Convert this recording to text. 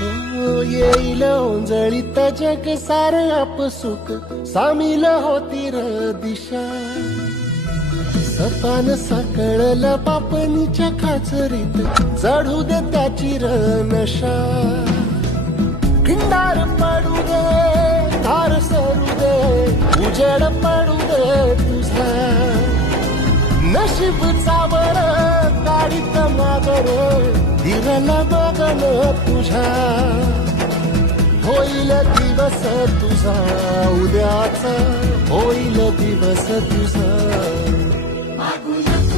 हो येईल ओंजळीत जग सार आपसुक सामील होती र दिशा सपान साकळला पापणीच्या खाचरीत चढू दे त्याची र नशा खिंडार पडू दे धार सरू दे उजेड पडू दे तुझा नशीब चावर गाडीत मागर दिवला बघन तुझ्या होईल दिवस तुझा उद्याचा होईल दिवस तुझा मागू नको